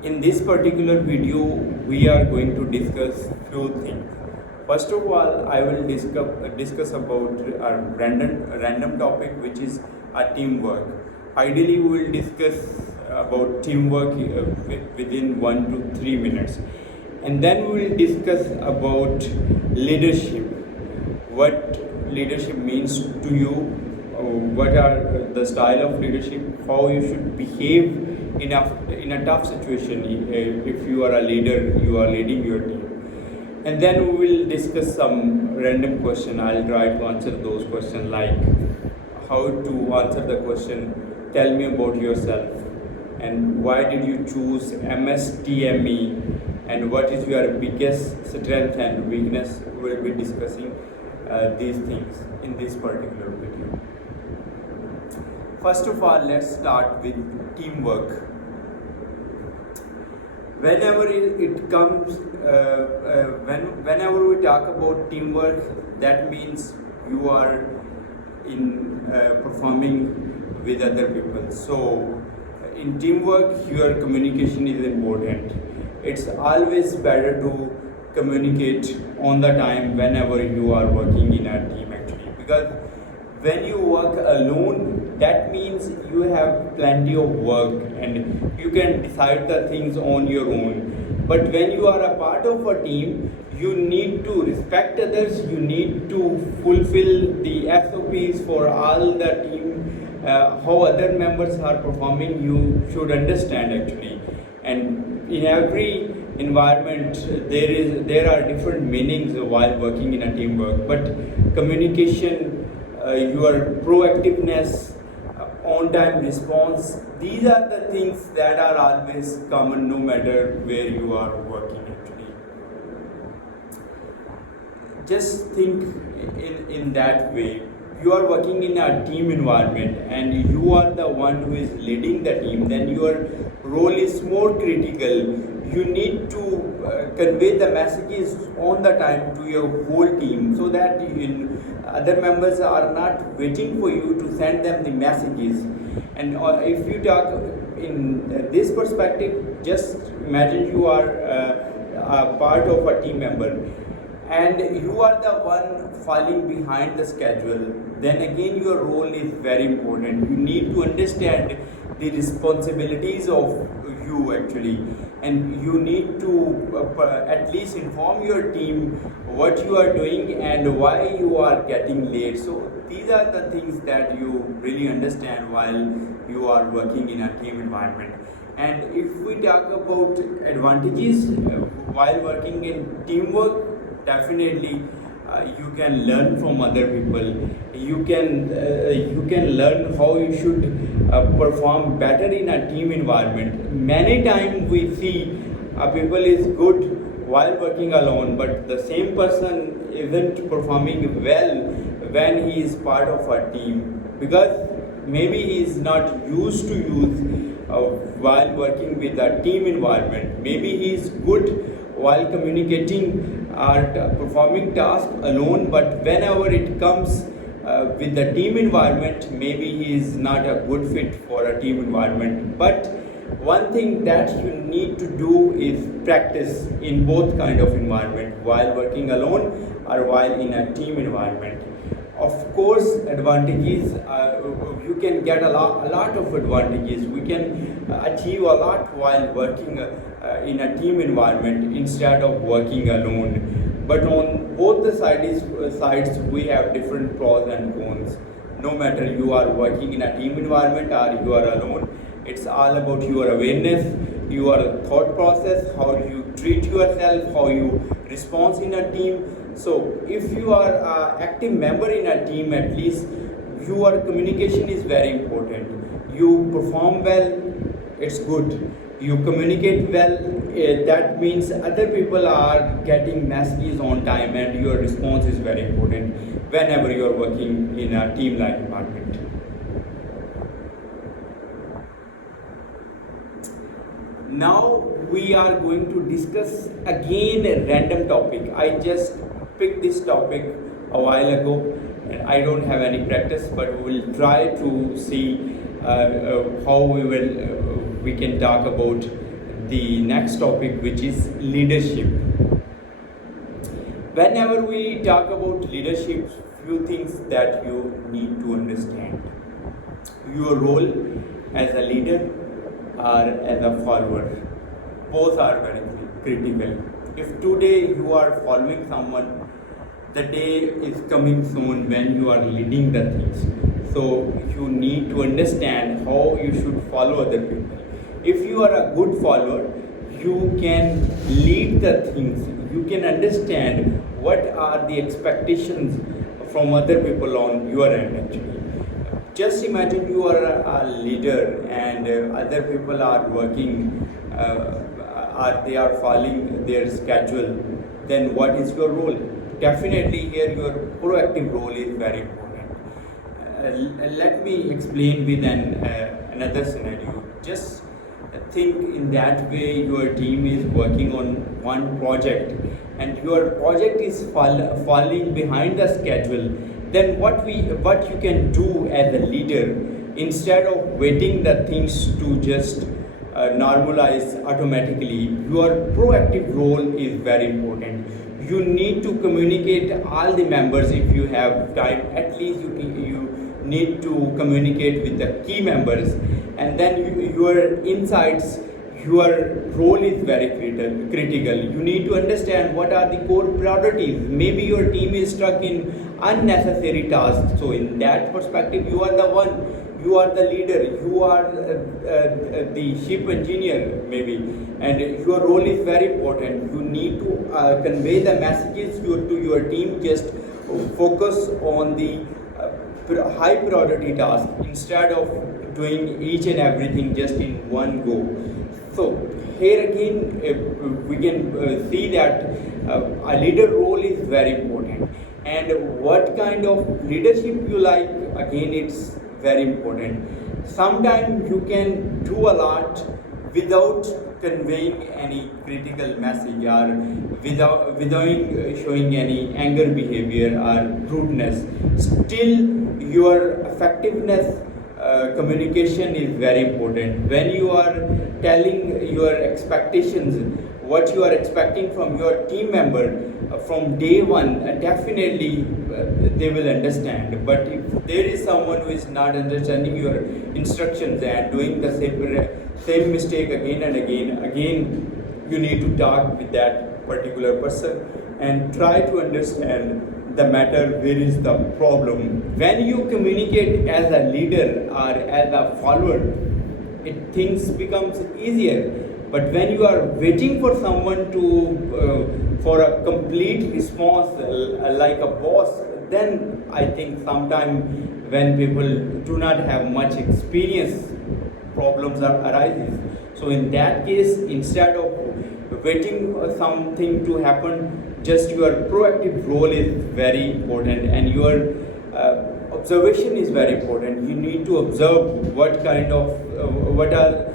In this particular video, we are going to discuss few things. First of all, I will discuss about a random topic, which is a teamwork. Ideally, we will discuss about teamwork within 1 to 3 minutes, and then we will discuss about leadership. What leadership means to you? What are the style of leadership? How you should behave in a tough situation. If you are a leader, you are leading your team. And then we will discuss some random question. I'll try to answer those questions, like how to answer the question, tell me about yourself, and why did you choose MSTME, and what is your biggest strength and weakness. We will be discussing these things in this particular video. First of all, let's start with teamwork. Whenever it comes, whenever we talk about teamwork, that means you are in performing with other people. So in teamwork, your communication is important. It's always better to communicate on the time whenever you are working in a team, actually, because when you work alone, that means you have plenty of work and you can decide the things on your own. But when you are a part of a team, you need to respect others, you need to fulfill the SOPs for all the team. How other members are performing, you should understand, actually. And in every environment, there are different meanings while working in a teamwork. But communication, your proactiveness, on-time response, these are the things that are always common no matter where you are working, actually. Just think in that way. You are working in a team environment and you are the one who is leading the team, then your role is more critical. You need to convey the messages on the time to your whole team, so that other members are not waiting for you to send them the messages. And if you talk in this perspective, just imagine you are a part of a team member and you are the one falling behind the schedule. Then again, your role is very important. You need to understand the responsibilities of you, actually, and you need to at least inform your team what you are doing and why you are getting late. So these are the things that you really understand while you are working in a team environment. And if we talk about advantages while working in teamwork, definitely you can learn from other people. You can learn how you should perform better in a team environment. Many times we see people is good while working alone, but the same person isn't performing well when he is part of a team, because maybe he is not used to use while working with a team environment. Maybe he is good while communicating or performing tasks alone, but whenever it comes with the team environment, maybe he is not a good fit for a team environment. But one thing that you need to do is practice in both kind of environment, while working alone or while in a team environment. Of course, advantages, you can get a lot of advantages. We can achieve a lot while working in a team environment instead of working alone. But on both the sides, we have different pros and cons. No matter you are working in a team environment or you are alone, it's all about your awareness, your thought process, how you treat yourself, how you respond in a team. So if you are an active member in a team, at least your communication is very important. You perform well, it's good. You communicate well, that means other people are getting messages on time, and your response is very important whenever you are working in a team-like environment. Now we are going to discuss again a random topic. I just picked this topic a while ago and I don't have any practice, but we will try to see how we can talk about the next topic, which is leadership. Whenever we talk about leadership, few things that you need to understand. Your role as a leader or as a follower, both are very critical. If today you are following someone, the day is coming soon when you are leading the things. So you need to understand how you should follow other people. If you are a good follower, you can lead the things. You can understand what are the expectations from other people on your end actually. Just imagine you are a leader and other people are working, or they are following their schedule. Then what is your role? Definitely here your proactive role is very important. Let me explain with another scenario. Just think in that way your team is working on one project and your project is falling behind the schedule. Then what you can do as a leader, instead of waiting the things to just normalize automatically, your proactive role is very important. You need to communicate all the members. If you have time, at least you need to communicate with the key members, and then your insights, your role is very critical. You need to understand what are the core priorities. Maybe your team is stuck in unnecessary tasks. So in that perspective, you are the one, you are the leader, you are the ship engineer maybe, and your role is very important. You need to convey the messages to your team. Just focus on the high priority task instead of doing each and everything just in one go. So here again we can see that a leader role is very important, and what kind of leadership you like, again it's very important. Sometimes you can do a lot without conveying any critical message, or without showing any anger behavior or rudeness. Still your effectiveness communication is very important. When you are telling your expectations, what you are expecting from your team member from day one, definitely they will understand. But if there is someone who is not understanding your instructions and doing the same mistake again and again, you need to talk with that particular person and try to understand the matter, where is the problem. When you communicate as a leader or as a follower, things becomes easier. But when you are waiting for someone to for a complete response like a boss, then I think sometimes when people do not have much experience, problems arises. So in that case, instead of waiting for something to happen, just your proactive role is very important, and your observation is very important. You need to observe what kind of what are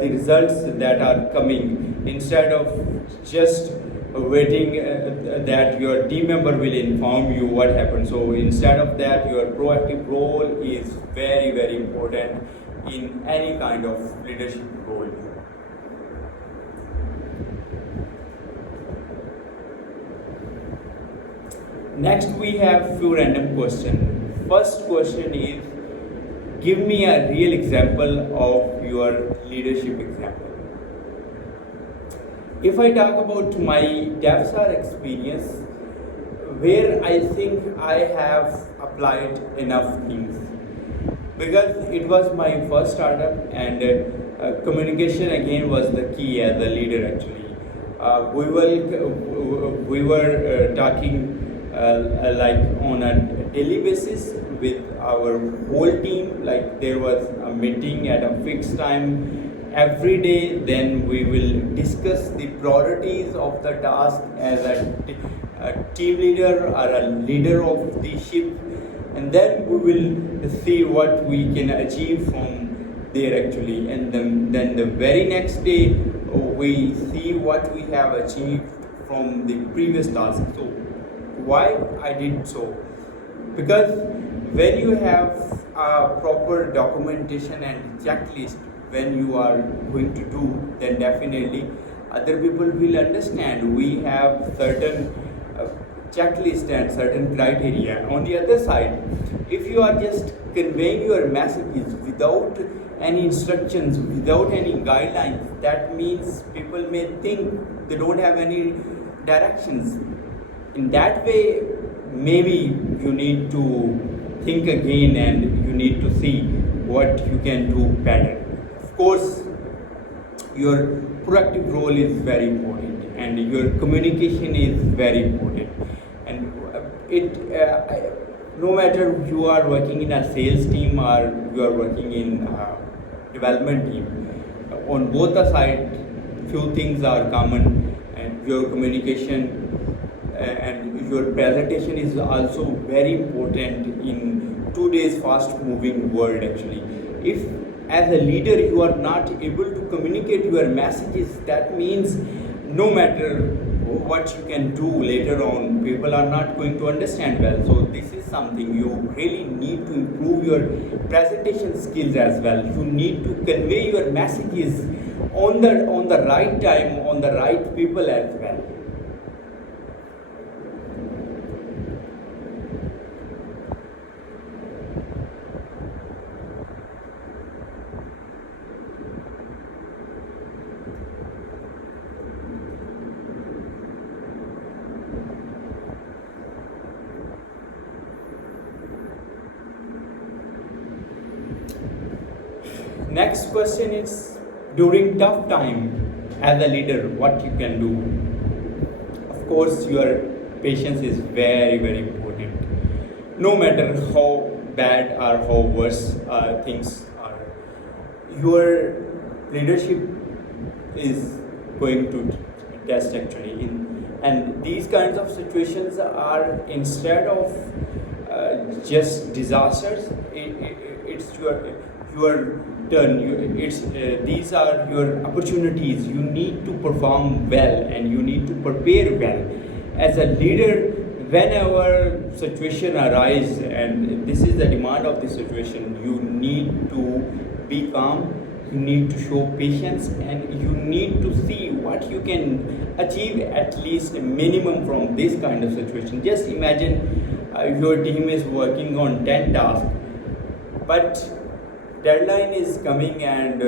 the results that are coming, instead of just waiting that your team member will inform you what happened. So instead of that, your proactive role is very important in any kind of leadership role. Next we have few random questions. First question is, give me a real example of your leadership example. If I talk about my DevStar experience, where I think I have applied enough things, because it was my first startup, and communication again was the key as a leader actually. We were talking like on a daily basis with our whole team. Like there was a meeting at a fixed time every day. Then we will discuss the priorities of the task as a team leader or a leader of the ship, and then we will see what we can achieve from there actually. And then the very next day we see what we have achieved from the previous task. So why I did so? Because when you have a proper documentation and checklist, when you are going to do, then definitely other people will understand. We have certain uh, checklist and certain criteria. On the other side, if you are just conveying your messages without any instructions, without any guidelines, that means people may think they don't have any directions. In that way, maybe you need to think again and you need to see what you can do better. Of course, your proactive role is very important and your communication is very important. And no matter you are working in a sales team or you are working in a development team, on both the side, few things are common, and your communication and your presentation is also very important in today's fast moving world. Actually, if as a leader you are not able to communicate your messages, that means no matter what you can do later on, people are not going to understand well. So this is something you really need to improve your presentation skills as well. You need to convey your messages on the right time, on the right people as well. Next question is, during tough time as a leader, what you can do? Of course, your patience is very, very important. No matter how bad or how worse things are, your leadership is going to test actually. And these kinds of situations are, instead of just disasters, it's your turn. These are your opportunities. You need to perform well and you need to prepare well. As a leader, whenever situation arises and this is the demand of the situation, you need to be calm, you need to show patience, and you need to see what you can achieve at least a minimum from this kind of situation. Just imagine your team is working on 10 tasks, but deadline is coming and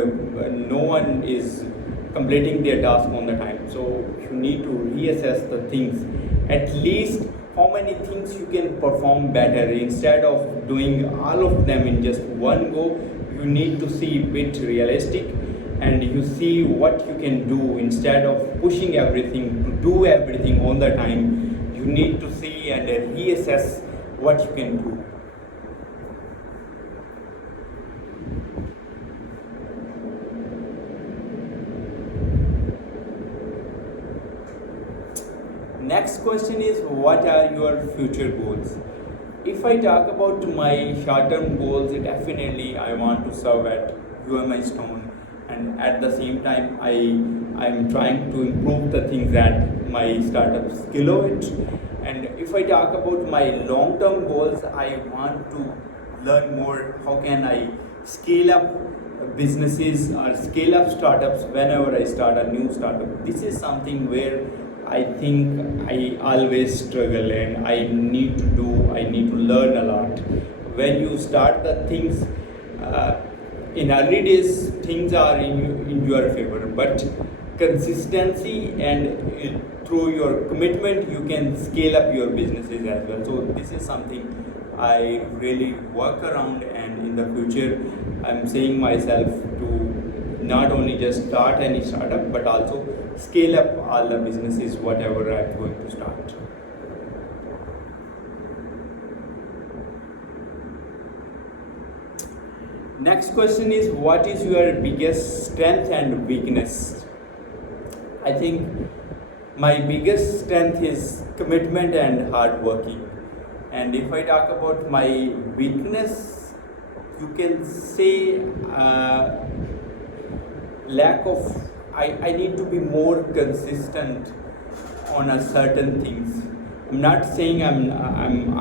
no one is completing their task on the time. So you need to reassess the things, at least how many things you can perform better. Instead of doing all of them in just one go, you need to see a bit realistic and you see what you can do. Instead of pushing everything to do everything on the time, you need to see and reassess what you can do. Next question is, what are your future goals? If I talk about my short-term goals, definitely I want to serve at UMI Stone, and at the same time I'm trying to improve the things that my startup Skillo it. And if I talk about my long-term goals, I want to learn more how can I scale up businesses or scale up startups whenever I start a new startup. This is something where I think I always struggle and I need to learn a lot. When you start the things, in early days, things are in your favor, but consistency and through your commitment, you can scale up your businesses as well. So this is something I really work around, and in the future, I'm saying myself to not only just start any startup, but also scale up all the businesses, whatever I'm going to start. Next question is, what is your biggest strength and weakness? I think my biggest strength is commitment and hard working. And if I talk about my weakness, you can say lack of, I need to be more consistent on a certain things. I'm not saying I'm